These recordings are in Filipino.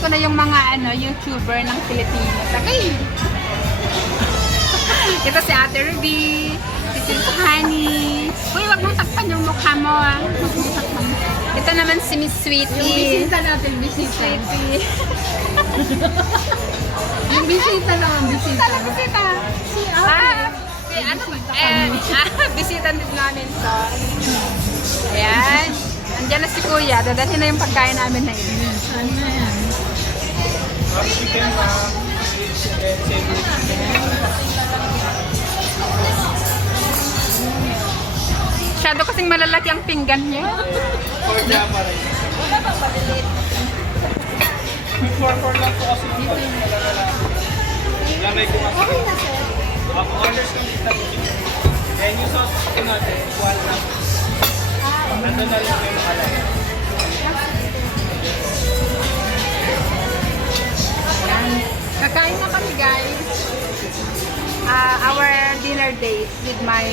ko na yung mga YouTuber ng Pilipinas. Okay. Ito si Ate Ruby, si Sis Honey. Uy, wag mong takpan yung mukha mo ah. Wag mong takpan. Ito naman si Miss Sweetie. Yung bisita natin, bisita. Sweetie. Yung bisita naman, bisita. Tala bisita. Si Ate. Ano ba? Bisita din namin to. Ayan. Andiyan na si Kuya. Dadalhin na yung pagkain namin na yun. Ano na yan? Masyado kasing malalaki ang pinggan niya. Wala bang malilit? For lang po kasi dito yung lamay ko kasi. Okay na, sir. Orders kami dito. And yung sauce ko natin, wala na. Nandun na rin kayo alay. Kakain na kami guys. Our dinner date with my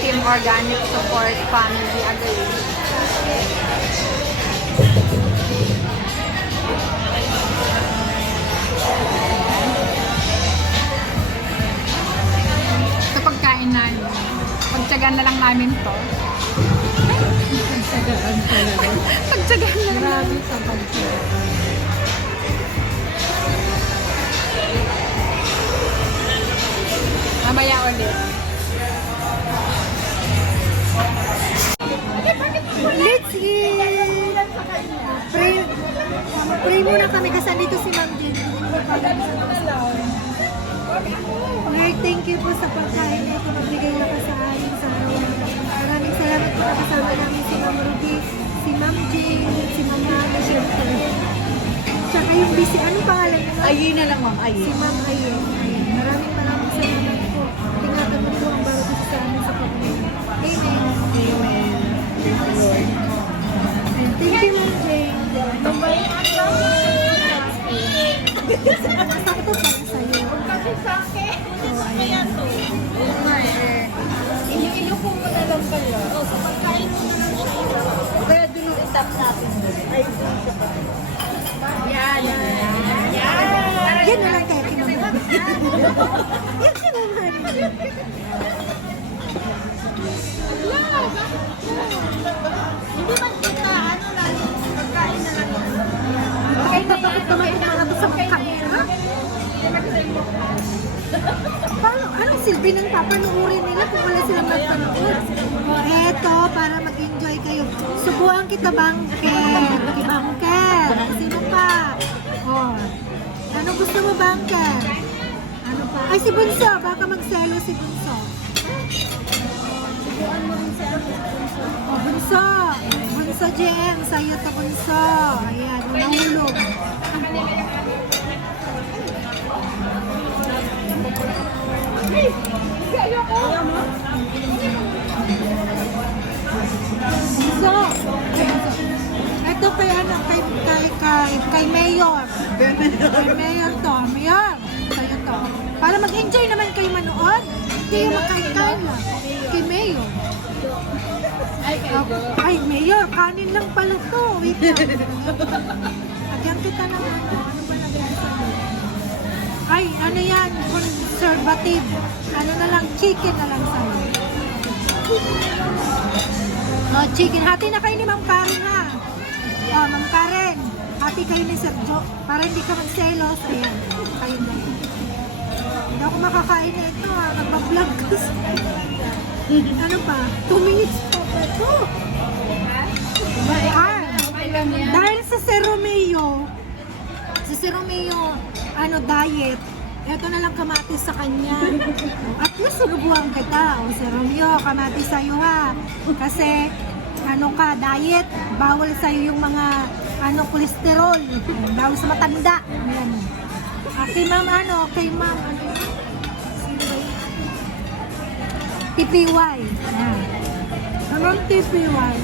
team organic support family again. Ito pagkain namin. Pagtsagaan na lang namin to. Pagsagaan talaga. Pagtsagaan na lang. Grabe sa pagsagaan. Mamaya ulit. Let's eat! Pray muna kami kasi andito si Ma'am Jen. Lord, thank you po sa pagkain na ito. Magbigay na ka sa amin sa araw. Maraming salamat po na kasama namin si Ma'am Ruby, si Ma'am Jen, si Ma'am Mami, syempre. Tsaka yung busy, anong pangalan niya? Ayin na lang, ma'am. Si Ayin. Ma'am Ayen. Maraming salamat po. Tingatan mo po ang bawat isa sa amin sa pagkain. Amen. Amen. Thank you, Lord. And thank you, Ma'am Jane. Sakto pa sa'yo. Kasi sa akin. Kaya to. Inyo ko muna lang pala. O, sa pagkain mo na lang siya. Kaya doon yung itap natin. Ay, yan. Yan na lang tayo kinaman. Yan kinaman. Hindi man kita, ano lang, pagkain na lang. Bakit natakot naman yung mga to sa kamera? Anong silbi ng papanuorin nila kung wala silang nagpanood? Eto, para mag-enjoy kayo. Subuhan kita, Bangker. Bangker. Sino pa? Oh. Ano gusto mo, Bangker? Ano pa? Ay, si Bunso. Baka magselo si Bunso. Oh, Bunso. Bunso, JM. Sa'yo to, Bunso. Ayan, nahulog. So, ito kay Mayor. Kay Mayor to. Mayor, sa'yo to. Para mag-enjoy naman kayo manood, hindi yung makain-kain lang. Kay Mayor. Ay, Mayor, kanin lang pala to. Wait lang. Agyan kita ng ano ba nagyan sa'yo? Ay, ano yan? Conservative. Ano na lang, chicken na lang sa'yo. Oh, chicken. Hati na kayo ni Ma'am Karen ha. Oh, Ma'am Karen. Hati kayo ni Sergio. Para hindi ka magselos. Ayan. Kayo na. Hindi ako makakain na ito ha. Nagpa-vlog kasi. Ano pa? 2 minutes pa pa ito. Dahil sa si Romeo, diet, eto na lang kamatis sa kanya. At least surubuhan kita. O si Romeo, kamatis sa'yo ha. Kasi, diet, bawal sa'yo yung mga, kolesterol. Bawal sa matanda. Yan. Kay ma'am, TPY. Yan. Ma'am TPY.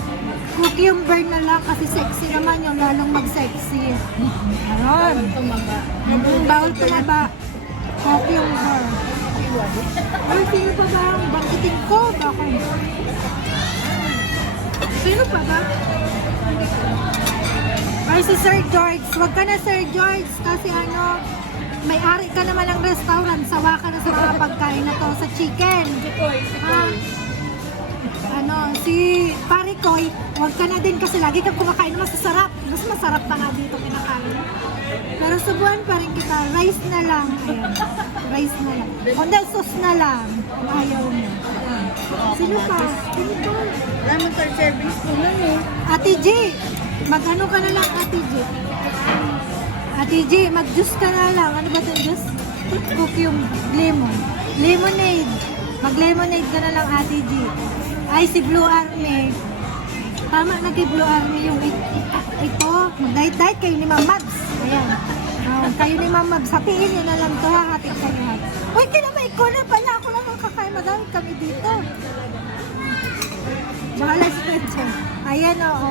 Cucumber na lang kasi sexy naman yung lalong mag-sexy. Ayun. Bawal tumaba. Cucumber. Ay, sino pa ba? Bangkitin ko. Baka. Sino pa ba? Ay, si Sir George. Huwag ka na, Sir George. Kasi ano, may-ari ka naman ng restaurant. Sawa ka na sa mga pagkain na to sa chicken. Ah, ano, si Parikoy, huwag ka na din kasi lagi kang kumakain na masasarap. Mas masarap pa nga dito kinakain. Pero subuan pa rin kita. Rice na lang. Ayan. Rice na lang. Kundi sauce na lang. Kung ayaw mo. Sino pa? Sino pa? Lemon tart serving spoon lang eh. Ate G, mag-ano ka na lang, Ate G. Ate G, mag-juice ka na lang. Ano ba ito juice? Cook yung lemon. Lemonade. Mag-lemonade ka na lang, Ate G. Ay, si Blue Army. Tama na kay Blue Army yung ito. Mag-diet-diet kayo ni Ma'am Mabs. Ayan. Kayo ni Ma'am Mabs. Hatiin nyo na lang to, ha? Hatiin kayo, ha? Uy, kinamay ko na pala. Ako lang ang kakain. Madami kami dito. Bahala si Spencer. Ayan, oo.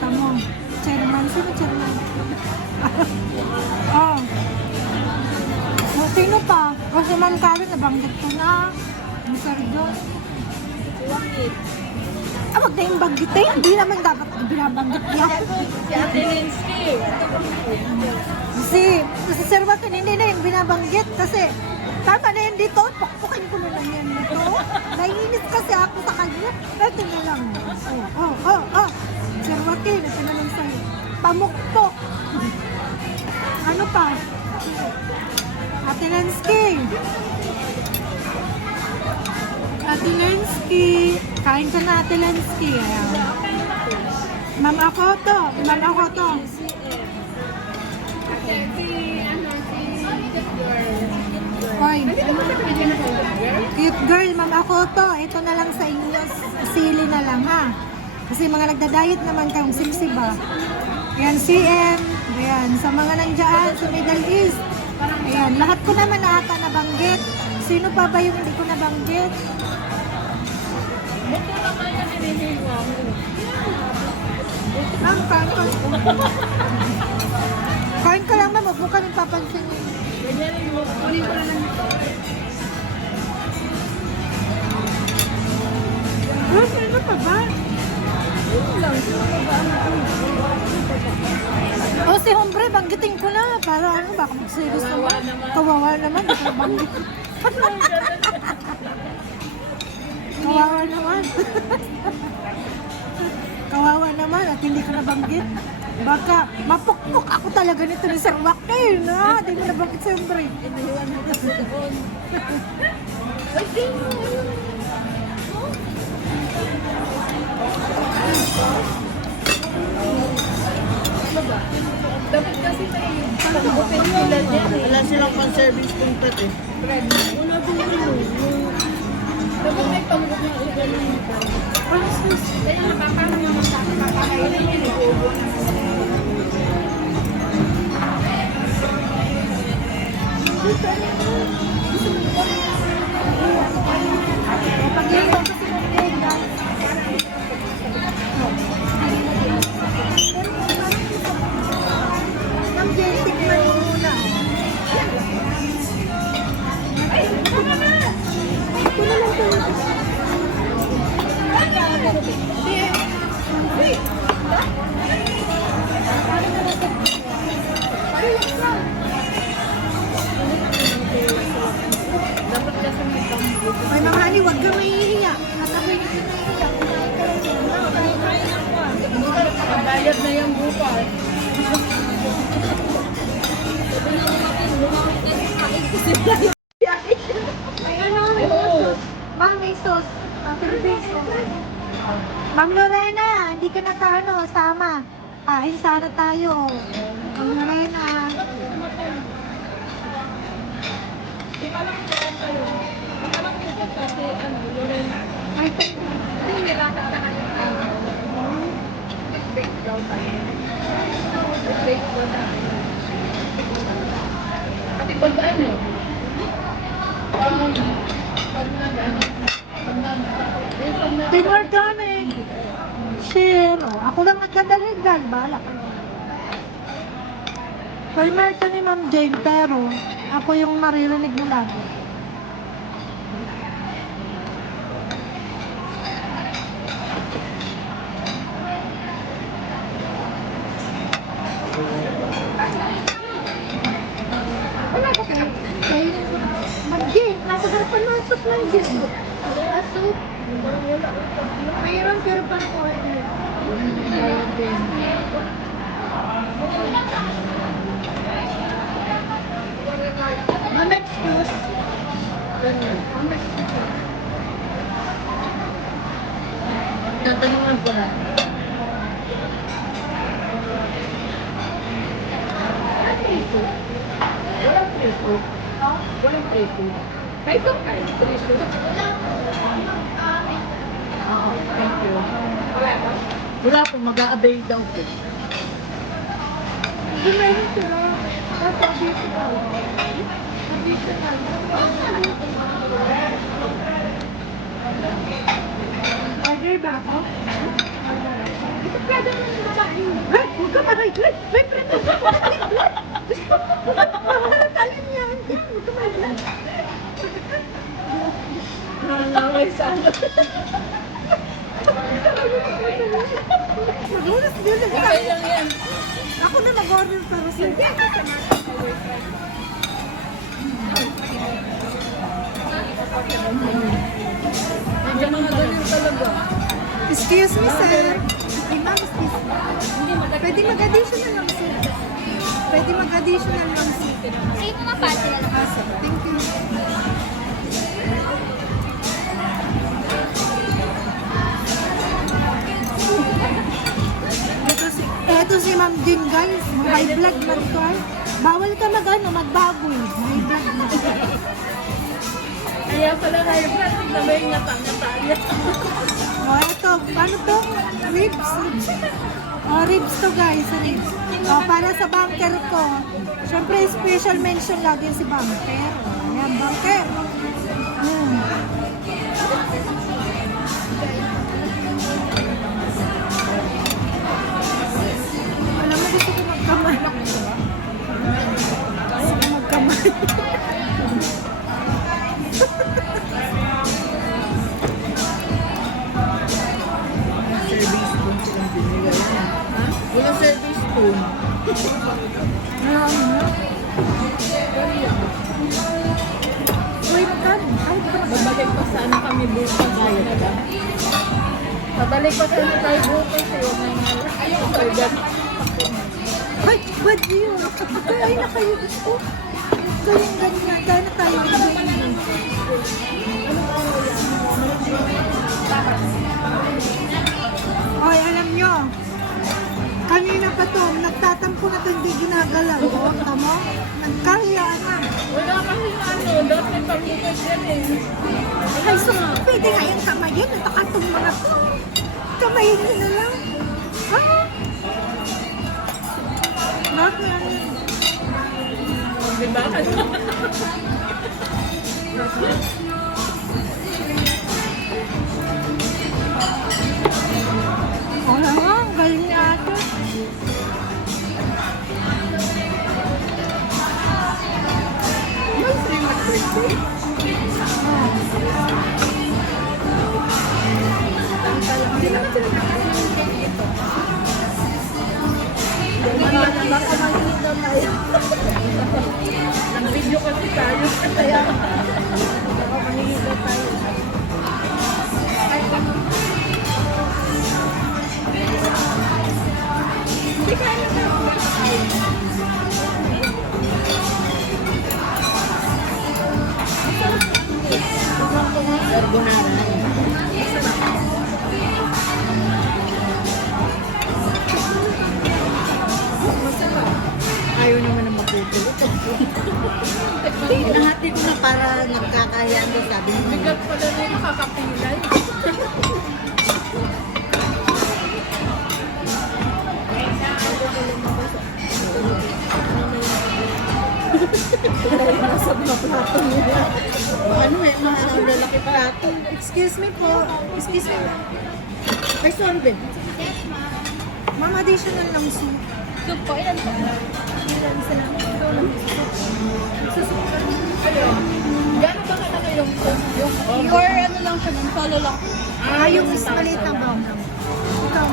Tamo. Chairman. Sino chairman? Oh. Sino pa? Kasi Man Carlo, nabanggit ko na. Ang Sardos. Ah, wag na yung banggitin. Hindi naman dapat binabanggit yan. Si Ate Linsky. Si Sir Martin, hindi na yung binabanggit kasi tama na yun dito. Pukpukin ko na lang yan dito. Naiinis kasi ako sa kanya. Ito na lang. Oh. Sir Martin, ito na lang sa'yo. Pamukpok. Ano pa? Ate Linsky. Ate Linsky. Kain ka na, Ate Linsky. Ayan. Ma'am ako to. Hoy. Cute girl, ma'am ako to. Ito na lang sa inyo. Sili na lang, ha? Kasi mga nagda-diet naman kayong sipsiba. Ayan, CM. Ayan, sa mga nandiyan, sa Middle East. Ayan, lahat ko naman na ata nabanggit. Sino pa ba yung hindi ko nabanggit? Ang pangkot. Kain ka lang, ma'am. Huwag mo kami papansinin. Kunin ko na lang ito. Ano pa ba? O si Hombre, banggitin ko na. Para ano, baka mag-serious naman. Kawawa naman. Baka banggit. Kawawa naman. Kawawa naman at hindi ko nabanggit. Baka mapukpok ako talaga nito ni Sir Wakil. Na, hindi mo nabanggit si Hombre. Dapat kasi may pag-open sila dyan eh. Wala silang pang-service kung pati. Wala din yun. Dapat may pang-open sila dyan. Kaya napapano yung papakainin yun. Pag-iwan ko si Hombre. Ma'am Jane, tikman mo muna. Ito na lang po. Dapat kasi may pang-open. Ay, Ma'am Hani, huwag ka mahihiya. At ako'y hindi mahihiya. Bayad na yung bukas. Ay, ano? May sauce. Ma'am, may sauce. Philippine sauce. Ma'am Lorena, hindi ka nakaano, sama. Kain sana tayo. Ma'am Lorena. Ay, Nilakad ka ngayon. Bake daw tayo. Bake daw tayo. Pati pag ano? Team Organic. Share. Oh, ako lang nagkadaligal. Bahala ka. May mercha ni Ma'am Jane, pero ako yung maririnig mo lagi. Mayroon pero pa po. Tatanungan ko na. Walang preto. May ito kayo. Preto. Thank you. Wala po, mag-a-avail daw po. Meron sila. Additional. Order ba ako? Ito pwede mo ng babae. Ay, huwag ka maray. May preto sa Alin yan? Huwag ka maray. Nangangaway sa ano. Magulas din. Okay lang yan. Ako na mag-order pero sige. Medyo mga ganun talaga. Excuse me, sir. Hey, ma'am, excuse me. Pwede mag-additional lang, sir. Pwede mag-additional lang, sir. Sino nga pa sila? Ah, sir. Thank you. Ito si Ma'am Din, guys. High blood man to. Bawal ka magbaboy. High blood na. Kaya pala high blood, tignan mo yung ngata-ngata niya. Oh, ito. Ano to? Ribs. Oh, ribs to, guys. Ribs. Oh, para sa bunker ko. Siyempre, special mention lagi si bunker. Ayan, bunker. Alam mo, gusto ko magkamay. Gusto ko magkamay. Service spoon silang binigay. Ha? Wala service spoon. Wait, kan. Ay, Babalik pa sana kami bukas diet ka. Babalik pa sana tayo bukas eh. Ayun ko dyan. ay, bad yun. Ay, na kayo gusto. Kayong ganyan. Kaya na tayo. Ay, alam nyo. Kanina pa to, nagtatampo na to, hindi ginagalaw. O, tamo? Nagkaya na. Wala kasi ano, dati pagbukas yan eh. Ay, so, pwede nga yung kamayin. Natakatong mga to. Kamayin nyo na lang. Ha? Bakit? Diba? Wala nga, ang galing ni ate. Baka mahilig na tayo. Nag-video kasi tayo. Kaya baka mahilig na tayo. Carbonara. Ayaw naman na magtutulog. Nahati ko na para nagkakayaan ko, sabi mo. Bigat pala na yung nakakapilay. Nasab na plato niya. Ano eh, mga lalaki plato. Excuse me po. Excuse me. May sorbe. Ma'am, additional lang soup. Soup po, ilan po? Ilan sila? Gano'n ba kalaki yung soup? Or ano lang siya, ng solo lang? Ah, yung is maliit na ba? Ikaw.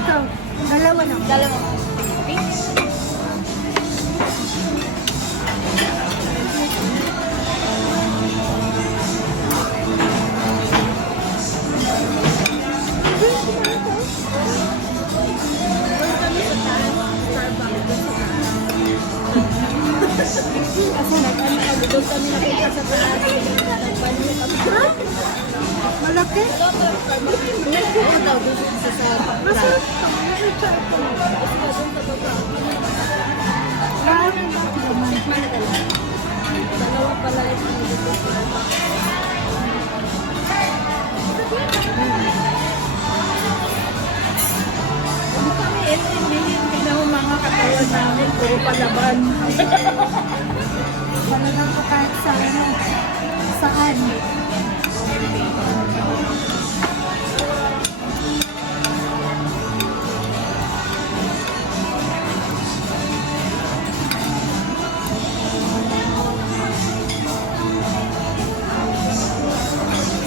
Ikaw. Dalawa lang. Dalawa. Peach. Kasi nag-ano kami, doon kami nakita sa taas. Nagbanyo kami. Ha? Malaki? Nagpunta daw doon sa Masarap to. Ah, Dalawa pala yung dito. Kung kami, hindi na yung mga katawan namin, puro palaban. talagang ko kahit saan.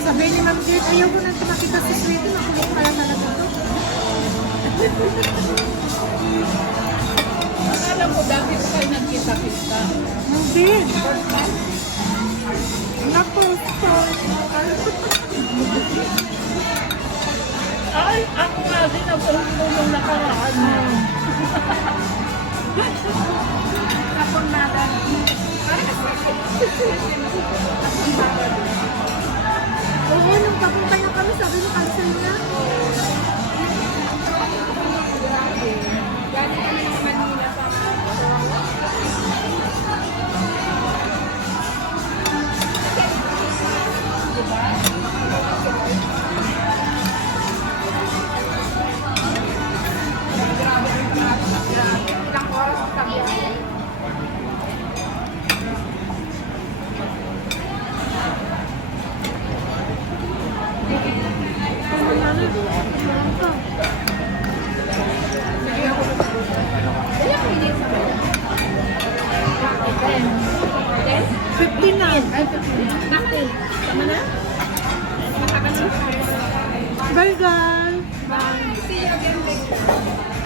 Sabi ni Ma'am Jade, ayaw ko nang tumakita sa Sweden. Makulit pala talaga to. Alam ko, dati pa kayo nagkita-kita. Hindi. Naku, Ay, ako nga din ang nung nakaraan. Kapon natin. oo, nung papunta niya kami, sabi niya, cancel na. Galing kami ng Manila pa. Ilang oras sa biyahe. Ano na rin? Meron ka. Ilang minutes na ba? 15 na. Tama na? Bye, guys. Bye. See you again next time.